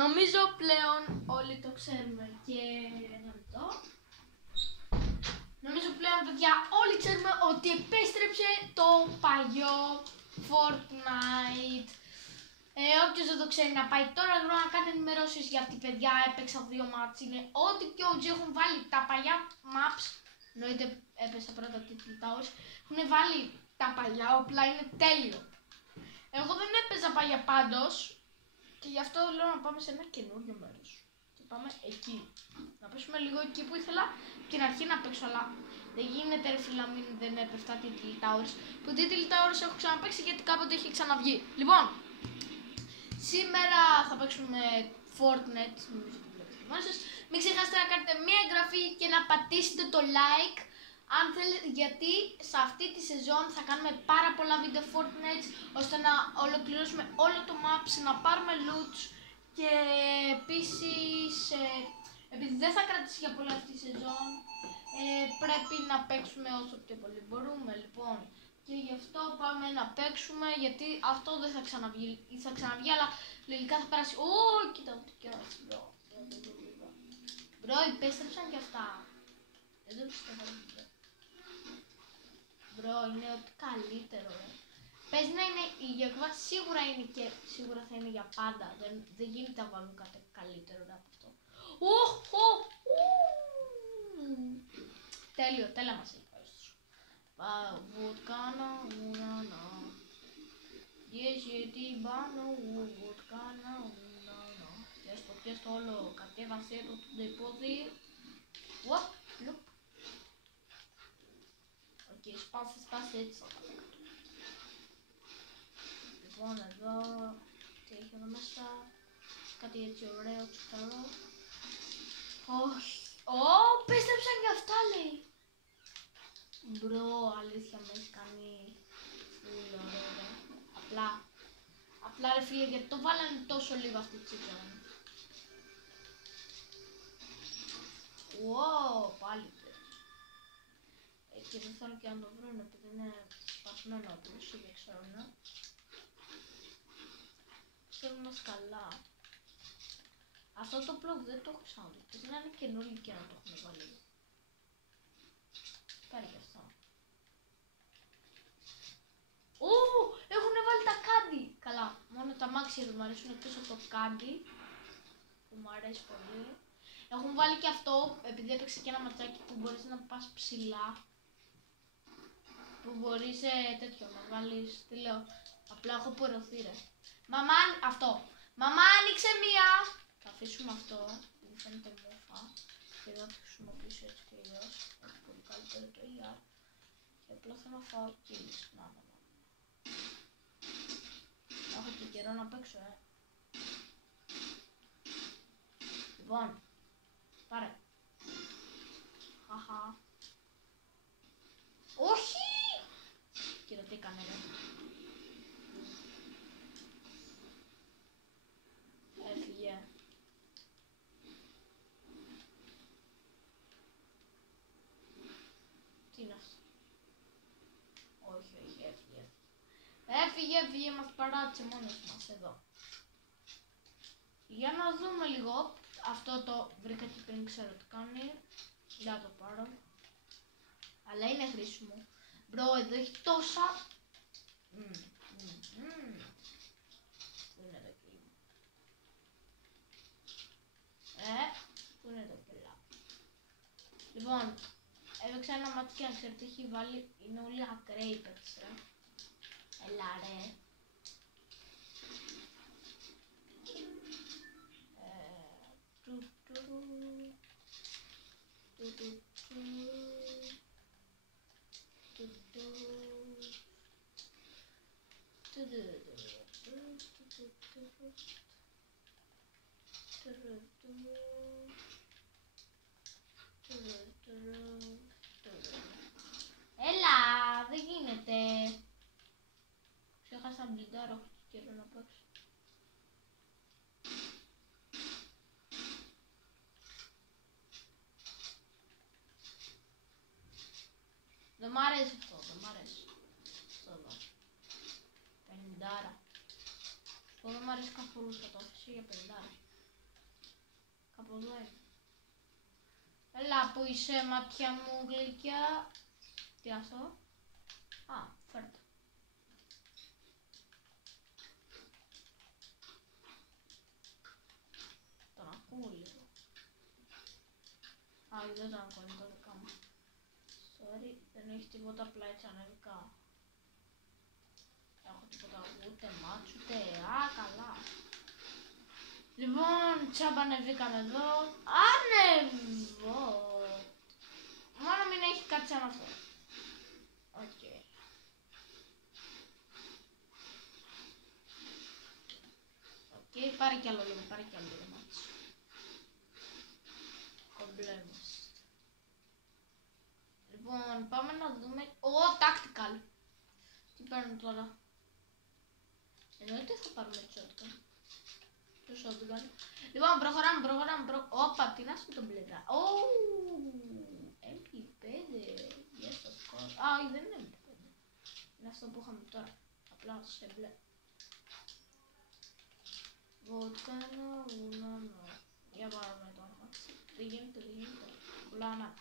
Νομίζω πλέον όλοι το ξέρουμε και ένα λεπτό. Νομίζω πλέον, παιδιά, όλοι ξέρουμε ότι επέστρεψε το παλιό Fortnite. Όποιος δεν το ξέρει να πάει τώρα να κάνει ενημερώσεις, γιατί παιδιά έπαιξα 2 maps. Είναι ό,τι πιο OG έχουν βάλει τα παλιά maps. Εννοείται έπεσα πρώτα τη Towers. Έχουν βάλει τα παλιά όπλα, είναι τέλειο. Εγώ δεν έπαιζα παλιά πάντως και γι' αυτό λέω να πάμε σε ένα καινούριο μέρος. Και πάμε εκεί. Να πέσουμε λίγο εκεί που ήθελα την αρχή να παίξω, αλλά δεν γίνεται ρε φίλα μην δεν έπεφτα τη Towers. Που τη Towers έχω ξαναπαίξει γιατί κάποτε έχει ξαναβγεί. Λοιπόν, σήμερα θα παίξουμε Fortnite. Μην ξεχάσετε να κάνετε μια εγγραφή και να πατήσετε το like αν θέλετε, γιατί σε αυτή τη σεζόν θα κάνουμε πάρα πολλά βίντεο Fortnite ώστε να ολοκληρώσουμε όλο το maps, να πάρουμε loots και επίσης επειδή δεν θα κρατήσει για πολύ αυτή τη σεζόν πρέπει να παίξουμε όσο πιο πολύ μπορούμε λοιπόν. Και γι' αυτό πάμε να παίξουμε, γιατί αυτό δεν θα ξαναβγεί, θα ξαναβγεί, αλλά λογικά θα περάσει. Ω, κοίτα τι κιόλας, μπρο, επέστρεψαν κι αυτά. Δεν το πιστεύω, μπρο, είναι ότι καλύτερο, Πες να είναι η γεγονά, σίγουρα είναι και σίγουρα θα είναι για πάντα, δεν γίνεται να βάλουν κάτι καλύτερο από αυτό. Τέλειο, τέλεια μας έχει. Βοτκάνα, ουρανά. Γεζιετή πάνω, βοτκάνα, ουρανά. Και στο όλο, κατέβασε το τεπόδι. Ουαπ, λουπ. Οκ, σπάσε έτσι θα κάνω. Λοιπόν, εδώ, τι έχει εδώ μέσα. Κάτι έτσι ωραίο, τσιταρό. Όχι. Πίστεψαν και αυτά λέει. Μπρο, αλήθεια με έχει κάνει φούλο, ωραία. Απλά ρε φίλε, γιατί το βάλανε τόσο λίγο αυτή τη σεζόν. Πάλι και δεν θέλω και να το βρουν επειδή είναι σπασμένο τους ή δεν ξέρω να. Ξέρω να σκαλά. Αυτό το blog δεν το έχω ξαναδεί. Πρέπει να είναι καινούργιο και να το έχουν βάλει. Πάρει και αυτό. Έχουν βάλει τα κάντι. Καλά, μόνο τα μάξι δεν μου αρέσουν εκτός από το κάντι που μου αρέσει πολύ. Έχουν βάλει και αυτό, επειδή έπαιξε και ένα ματσάκι που μπορείς να πας ψηλά. Που μπορείς τέτοιο να βάλεις, τι λέω, απλά έχω πορωθεί ρε. Μαμά, αυτό. Μαμά άνοιξε μία. Θα αφήσουμε αυτό, μου φαίνεται μούφα. Και εδώ θα χρησιμοποιήσω έτσι και αλλιώς. Έχει πολύ καλύτερο το ER. Και απλά θέλω να φάω kills. Να. Έχω και καιρό να παίξω, Λοιπόν, πάρε. Χαχα. Όχι! Κοίτα τι έκανε ρε. Έφυγε. Τι είναι αυτό. Όχι, έφυγε. Έφυγε, μας παράτησε μόνος μας εδώ. Για να δούμε λίγο. Αυτό το βρήκα και πριν, ξέρω τι κάνει. Για το πάρω. Αλλά είναι χρήσιμο. Μπρο, εδώ έχει τόσα. Πού είναι το κλίμα. Πού είναι το κλίμα. Λοιπόν, έπαιξα ένα μάτι και να ξέρετε έχει βάλει. Είναι όλοι ακραίοι παίκτες, Έλα ρε. Έλα, δεν γίνεται. Ξέχασα να μπλιντάρω, έχω και καιρό να παίξω. Δεν μ' αρέσει αυτό, δεν μ' αρέσει. Αυτό εδώ. 50. Αυτό δεν μ' αρέσει καθόλου, θα το αφήσω για 50. Από εδώ είναι. Έλα που είσαι ματιά μου γλυκιά. Τι αυτό. Α, φέρτε. Τον ακούω λίγο. Α, δεν τον ακούω, είναι το δικά μου. Sorry, δεν έχει τίποτα, απλά έτσι ανεβικά. Δεν έχω τίποτα ούτε μάτσο, ούτε καλά. Λοιπόν, τσάμπα ανεβήκαμε εδώ. Ανεβώ. Μόνο μην έχει κάτι σαν αυτό. Οκ. Οκ, πάρε κι άλλο λίγο, μάτσο. Κομπλέμαστε. Λοιπόν, πάμε να δούμε. Tactical. Τι παίρνω τώρα. Εννοείται θα πάρουμε shotgun. Το shotgun. Λοιπόν, προχωράμε. Όπα, τι να σου τον μπλεδά. MP5. Yes, of course. Α, δεν είναι MP5. Είναι αυτό που είχαμε τώρα. Απλά σε μπλε. Βοτκάνα, ουνάνο. Για πάρουμε το όνομα. Δεν γίνεται. Ουλάνα.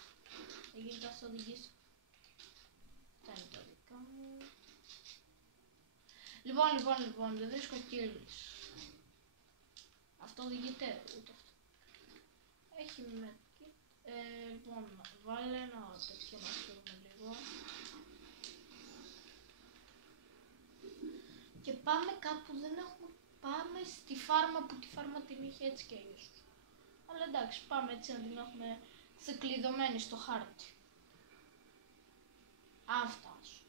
Δεν γίνεται να σου οδηγήσω. Αυτά είναι τα δικά μου. Λοιπόν, δεν βρίσκω kills. Αυτό οδηγείται, ούτε αυτό. Έχει medkit. Λοιπόν, βάλε ένα τέτοιο να φύγουμε λίγο. Και πάμε κάπου, δεν έχουμε. Πάμε στη φάρμα που τη φάρμα την είχε έτσι και αλλιώς. Αλλά εντάξει, πάμε έτσι να την έχουμε ξεκλειδωμένη στο χάρτη. Αν φτάσω.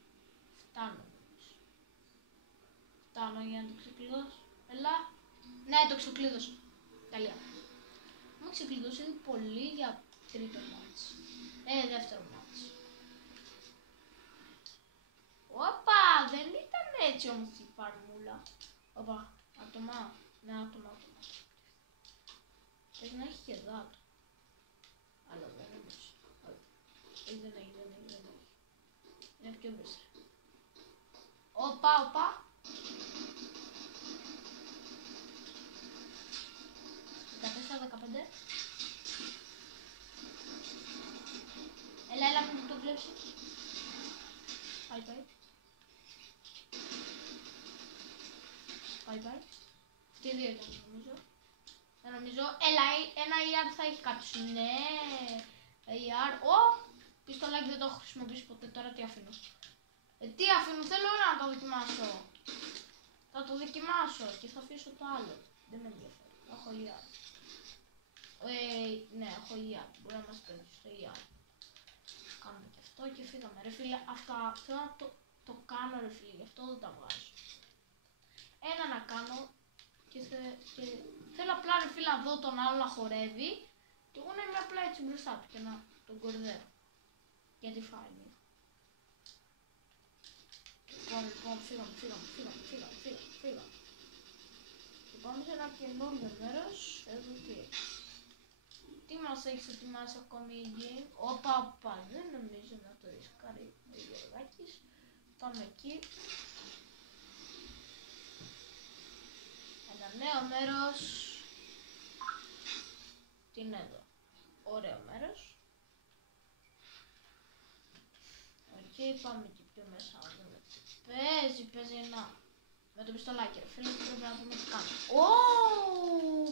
Φτάνω για να το ξεκλειδώσω. Έλα. Ναι, το ξεκλείδωσα. Τέλεια. Μου ξεκλειδώσει ήδη πολύ για τρίτο μάτς. Δεύτερο μάτς. Όπα, δεν ήταν έτσι όμως η φαρμούλα. Όπα, άτομα. Ναι, άτομα. Θες να έχει και δάτο. Αλλά δεν όμως. Όχι. Δεν έχει. Είναι πιο μπροστά. Όπα. 14-15. Έλα, μην το βλέπεις. Πάει. Τι δύο ήταν νομίζω. Έλα, ένα ER θα έχει κάποιος. Ναι. ER. Πιστολάκι δεν το έχω χρησιμοποιήσει ποτέ. Τώρα τι αφήνω. Τι αφήνω, θέλω όλα να το δοκιμάσω. Θα το δοκιμάσω και θα αφήσω το άλλο. Δεν με ενδιαφέρει. Έχω ER. Ναι, έχω ER. Μπορεί να μας παίρνει στο ER. Κάνουμε και αυτό και φύγαμε. Ρε φίλε, αυτά θέλω να το κάνω ρε φίλε, γι' αυτό δεν τα βγάζω. Ένα να κάνω και θέλω απλά ρε φίλε να δω τον άλλο να χορεύει και εγώ να είμαι απλά έτσι μπροστά του και να τον κορδεύω. Γιατί φάει. Λοιπόν, φύγαμε. Και πάμε σε ένα καινούργιο μέρος. Εδώ τι μας έχεις ετοιμάσει ακόμη η game. Όπα, δεν νομίζω να το ρισκάρει ο Γεωργάκης. Πάμε εκεί. Ένα νέο μέρος. Τι είναι εδώ. Ωραίο μέρος. Οκ, πάμε εκεί πιο μέσα. Παίζει ένα. Με το πιστολάκι ρε φίλε, πρέπει να δούμε τι κάνει.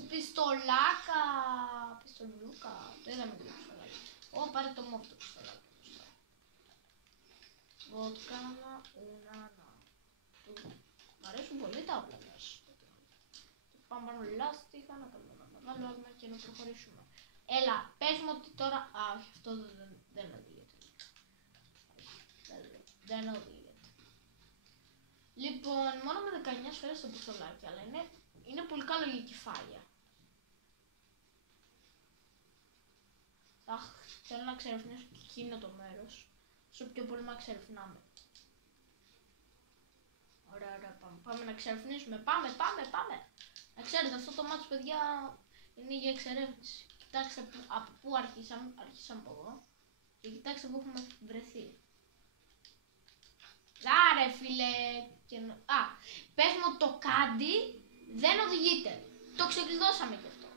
Πιστολάκα. Πιστολούκα. Το είδαμε το πιστολάκι. Πάρε το μόβ το πιστολάκι. Βοτκάνα, ουνάνα. Μ' αρέσουν πολύ τα όπλα μέσα. Πάμε πάνω λάστιχα, να κάνουμε ένα μεγάλο και να προχωρήσουμε. Έλα, πες μου ότι τώρα. Όχι, αυτό δεν οδηγείται. Δεν οδηγείται. Λοιπόν, μόνο με 19 σφαίρες στο πιστολάκι, αλλά είναι πολύ καλό για κεφάλια. Θέλω να ξερευνήσω και εκείνο το μέρος, όσο πιο πολύ να ξερευνάμε. Ωραία, πάμε να ξερευνήσουμε, πάμε. Να ξέρετε, αυτό το μάτι παιδιά είναι για εξερεύνηση. Κοιτάξτε από πού αρχίσαμε από εδώ και κοιτάξτε που έχουμε βρεθεί. Άρε φίλε, πες μου το κάντι δεν οδηγείται. Το ξεκλειδώσαμε κι αυτό.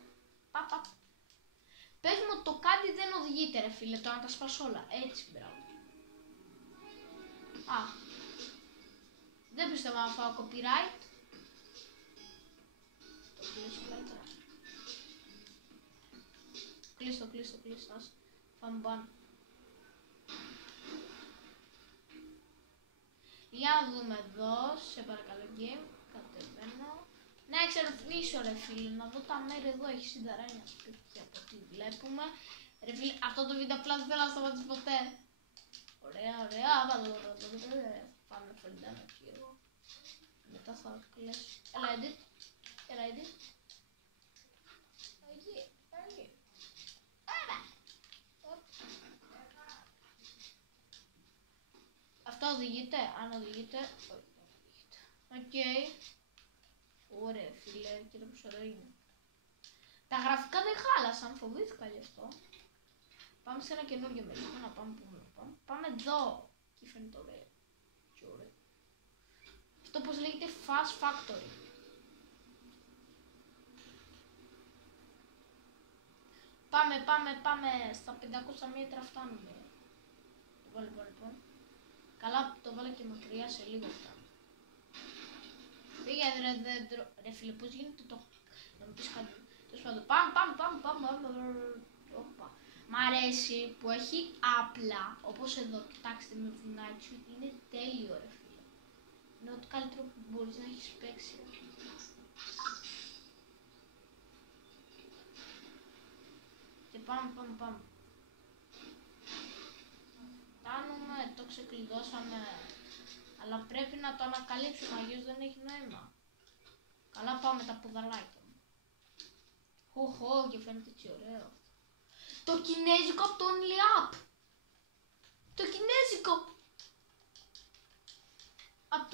Πες μου το κάτι δεν οδηγείται ρε φίλε, το να τα σπάς όλα. Έτσι, μπράβο. Α. Δεν πιστεύω να φάω copyright. Το κλείσω καλύτερα. Κλείστο. Ας πάμε πάνω. Για να δούμε εδώ, σε παρακαλώ game. Κατεβαίνω. Να εξερευνήσω ρε φίλε, να δω τα μέρη εδώ, έχει συνταράνια σπίτια από ό,τι βλέπουμε. Ρε φίλε, αυτό το βίντεο απλά δεν θέλω να σταματήσει ποτέ. Ωραία. Πάμε φελντάμε εκεί εγώ. Μετά θα κλαίσω. Έλα edit. Εκεί. Άρα. Αυτό οδηγείται, αν οδηγείται. Όχι, δεν οδηγείται. Οκ. Ωραία φίλε, κοίτα πόσο ωραίο είναι. Τα γραφικά δεν χάλασαν, φοβήθηκα γι' αυτό. Πάμε σε ένα καινούργιο μέλλον, να πάμε πού να πάμε. Πάμε εδώ. Εκεί φαίνεται ωραίο. Και ωραίο. Αυτό πως λέγεται Fast Factory. Πάμε. Στα 500 μέτρα φτάνουμε. Λοιπόν. Καλά, το βάλα και μακριά, σε λίγο φτάνουμε. Πήγε ρε φίλε, πώς γίνεται το... Να μου πεις κάτι. Τέλος πάντων, πάμε. Οπα. Μ' αρέσει που έχει απλά, όπως εδώ, κοιτάξτε με βουνάκι σου, είναι τέλειο ρε φίλε. Είναι ό,τι καλύτερο που μπορείς να έχεις παίξει. Και πάμε. Φτάνουμε, το ξεκλειδώσαμε. Αλλά πρέπει να το ανακαλύψουμε, αλλιώς δεν έχει νόημα. Καλά πάμε τα ποδαράκια μου. Χωχω, και φαίνεται έτσι ωραίο. Το κινέζικο από το Only Up. Το κινέζικο. Από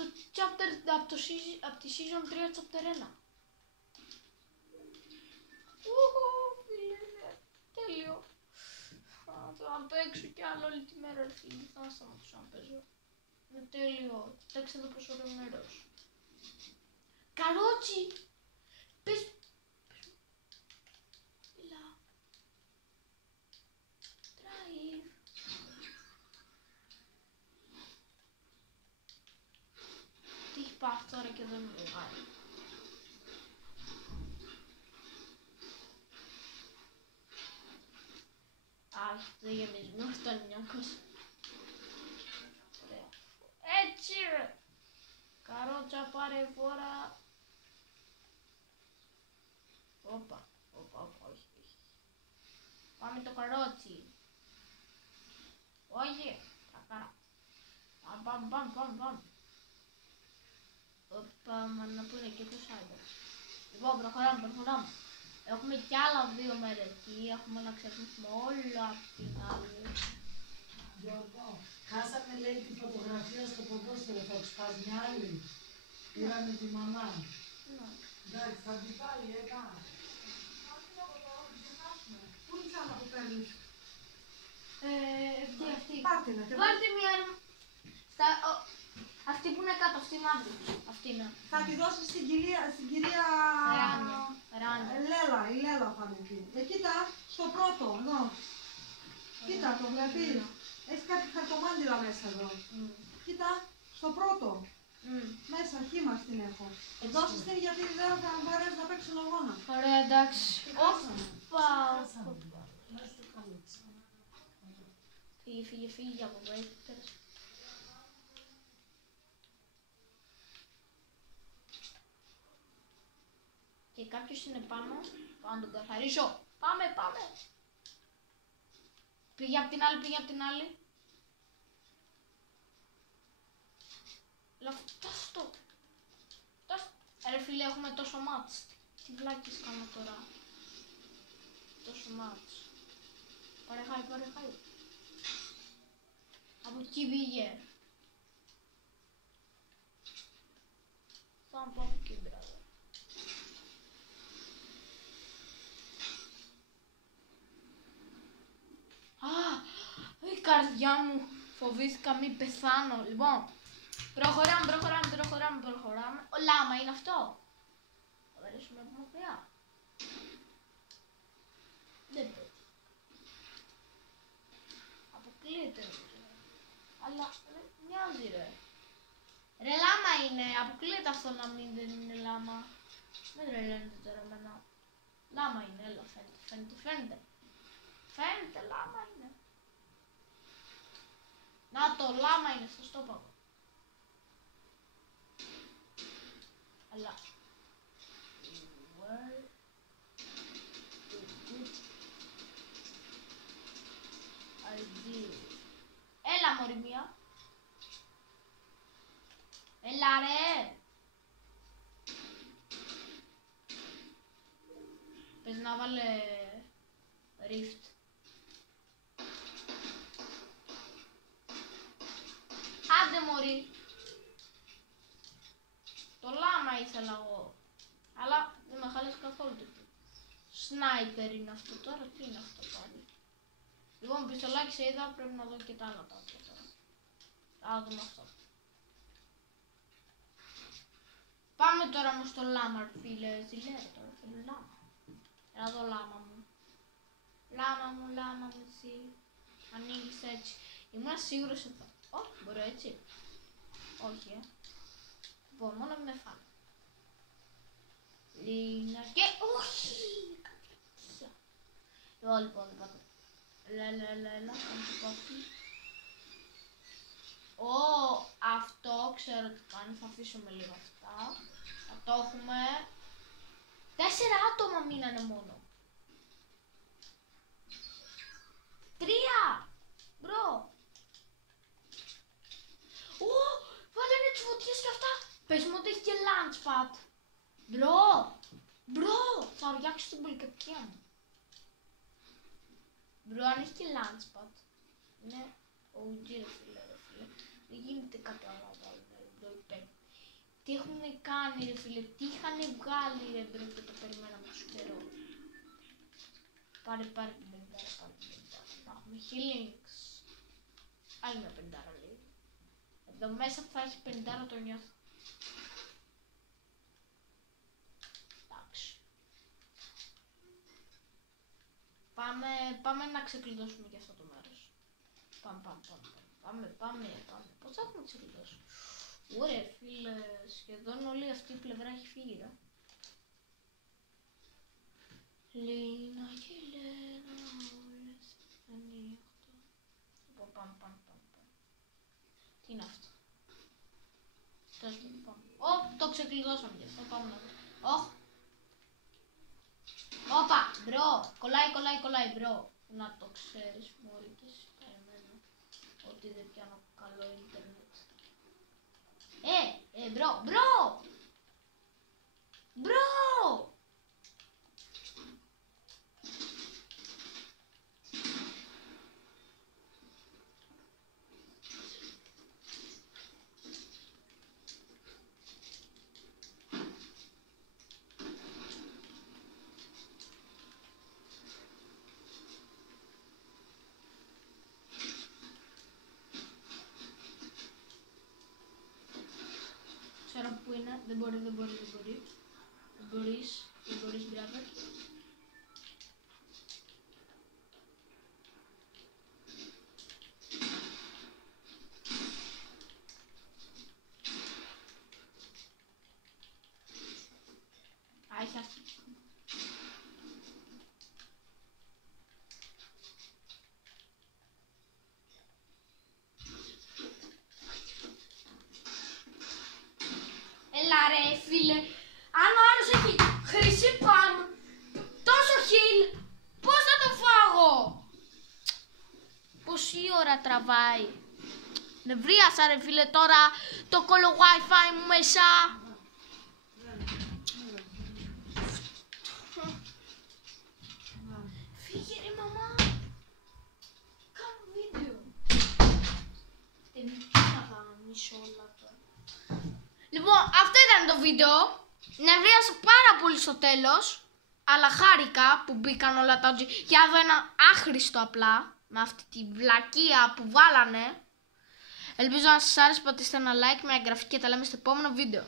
τη season 3 chapter 1. Φίλε, τέλειο. Θα παίξω κι άλλο όλη τη μέρα, φίλε. Θα σταματήσω να παίζω. Είναι τέλειο. Κοιτάξτε εδώ πόσο ωραίο μέρος. Καρότσι! Πες... Έλα. Drive. Τι έχει πάθει τώρα και δεν μου βγάλει. Αχ, δεν γεμίζει μέχρι το 900. Έτσι ρε! Καρότσα πάρε φόρα. Όπα, όχι. Πάμε το καρότσι. Όχι, κακά. Πάμε. Όπα, να πούνε και το cyber. Λοιπόν, προχωράμε. Έχουμε κι άλλα 2 μέρες εκεί, έχουμε να ξεφύγουμε όλα από την άλλη. Γιώργο, χάσαμε λέει τη φωτογραφία στο ποδόσφαιρο, θα τους πας μια άλλη. Πήραμε τη μαμά. Ναι. Εντάξει, θα την πάρει, Πού είναι η άλλα που παίρνεις? Αυτή. Πάρτε να Βάλτε μια... Αυτή που είναι κάτω, αυτή η μαύρη. Αυτή είναι. Θα τη δώσεις στην κυρία... Ράνια. Η Λέλα θα είναι εκεί. Κοίτα, στο πρώτο, εδώ. Κοίτα, το βλέπεις. Έχει κάτι χαρτομάντιλα μέσα εδώ. Κοίτα, στο πρώτο. Μέσα, χήμα την έχω. Δώσεις την γιατί δεν θα μπορέσει να παίξουν αγώνα. Ωραία, εντάξει. Όπα. Φύγε από εδώ, έχει πέρασε. Και κάποιος είναι πάνω, πάω να τον καθαρίσω. Πάμε. Πήγε απ' την άλλη. Φτάσω. Ρε φίλε, έχουμε τόσο μάτς. Τι βλάκες κάνω τώρα. Τόσο μάτς. Πάρε χάι. Από εκεί πήγε. Θα πάω από εκεί, μπράβο. Η καρδιά μου, φοβήθηκα μην πεθάνω. Λοιπόν, προχωράμε. Ο λάμα είναι αυτό. Θα βαρέσουμε από μακριά. Δεν πέτυχα. αποκλείεται αυτό να μην δεν είναι λάμα. Δεν τρελαίνετε τώρα εμένα. Λάμα είναι, έλα, φαίνεται. Φαίνεται, λάμα είναι. Να το, λάμα είναι, σας το είπα. Αλλά... Έλα μωρή μία. Έλα ρε. Πες να βάλε Rift. Άντε μωρή. Το λάμα ήθελα εγώ. Αλλά δεν με χάλεσε καθόλου το τι. Σνάιπερ είναι αυτό τώρα, τι είναι αυτό πάλι. Λοιπόν, πιστολάκι σε είδα, πρέπει να δω και τα άλλα τα όπλα τώρα. Θα δούμε αυτό. Πάμε τώρα όμως στο λάμα, φίλε. Τι λέει τώρα, θέλω λάμα. Να δω λάμα μου. Λάμα μου, εσύ. Ανοίγεις έτσι. Ήμουν σίγουρος ότι θα... Ω, μπορώ έτσι. Όχι, Λοιπόν, μόνο με φάνε. Λίνα και... Όχι! Λοιπόν, Έλα, αυτό ξέρω τι κάνει, θα αφήσουμε λίγο αυτά. Θα το έχουμε. 4 άτομα μείνανε μόνο. 3! Μπρο! Βάλανε τις φωτιές και αυτά. Πες μου ότι έχει και launchpad. Μπρο! Θα οριάξω την πολυκατοικία μου. Μπρο, αν έχει και launchpad. Ναι, OG ρε φίλε. Δεν γίνεται κάτι άλλο να βάλουμε μπρο υπέρ. Τι έχουν κάνει ρε φίλε, τι είχαν βγάλει ρε μπρο και το περιμέναμε τόσο καιρό. Πάρε την πεντάρα. Να έχουμε healings. Άλλη μια πεντάρα λέει. Εδώ μέσα θα έχει πεντάρα το νιώθω. Πάμε να ξεκλειδώσουμε και αυτό το μέρος. Πάμε. Πώς θα έχουμε ξεκλειδώσει. Ωραία φίλε, σχεδόν όλη αυτή η πλευρά έχει φύγει ρε. Λίνα και Λένα, όλες ανοίγονται. Λοιπόν, πάμε. Τι είναι αυτό. Τέλος πάμε. Το ξεκλειδώσαμε και αυτό, πάμε να δούμε. Όπα, μπρο, κολλάει, μπρο. Να το ξέρεις μόλι και εσύ εμένα ότι δεν πιάνω καλό ίντερνετ. Μπρο! Ξέρω που είναι, δεν μπορείς, μπράβο. Έχει αυτή. Έλα ρε φίλε, αν ο άλλος έχει χρυσή παμ, τόσο χιλ, πώς θα το φάγω. Πόση ώρα τραβάει. Νευρίασα ρε φίλε τώρα το κόλλο wifi μου μέσα. Φύγε ρε μαμά. Κάνω βίντεο. Δεν θα μισώ όλα τώρα. Λοιπόν, αυτό ήταν το βίντεο. Νευρίασα πάρα πολύ στο τέλος. Αλλά χάρηκα που μπήκαν όλα τα OG. Και εδώ ένα άχρηστο απλά. Με αυτή τη βλακεία που βάλανε. Ελπίζω να σας άρεσε, πατήστε ένα like, μια εγγραφή και τα λέμε στο επόμενο βίντεο.